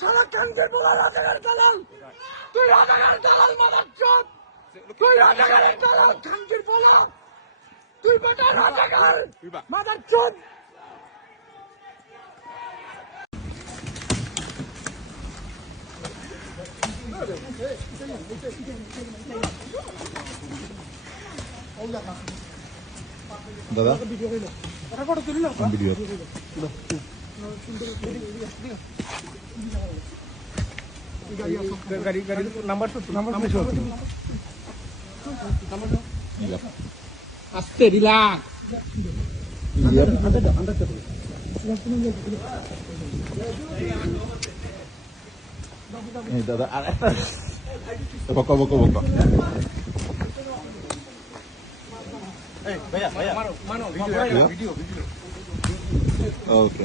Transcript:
সারা কান্তির বলা রাজাকার দালাল, তুই রাজাকার দালাল মাদারচোদ, তুই রাজাকারের দালাল কান্তির বলা, তুই বেটা রাজাকার মাদারচোদ। দাদা ভিডিও গাড়ি নাম্বার আস্তে রিল্যাক্স দাদা আর একটা বকা বকা বকা ওকে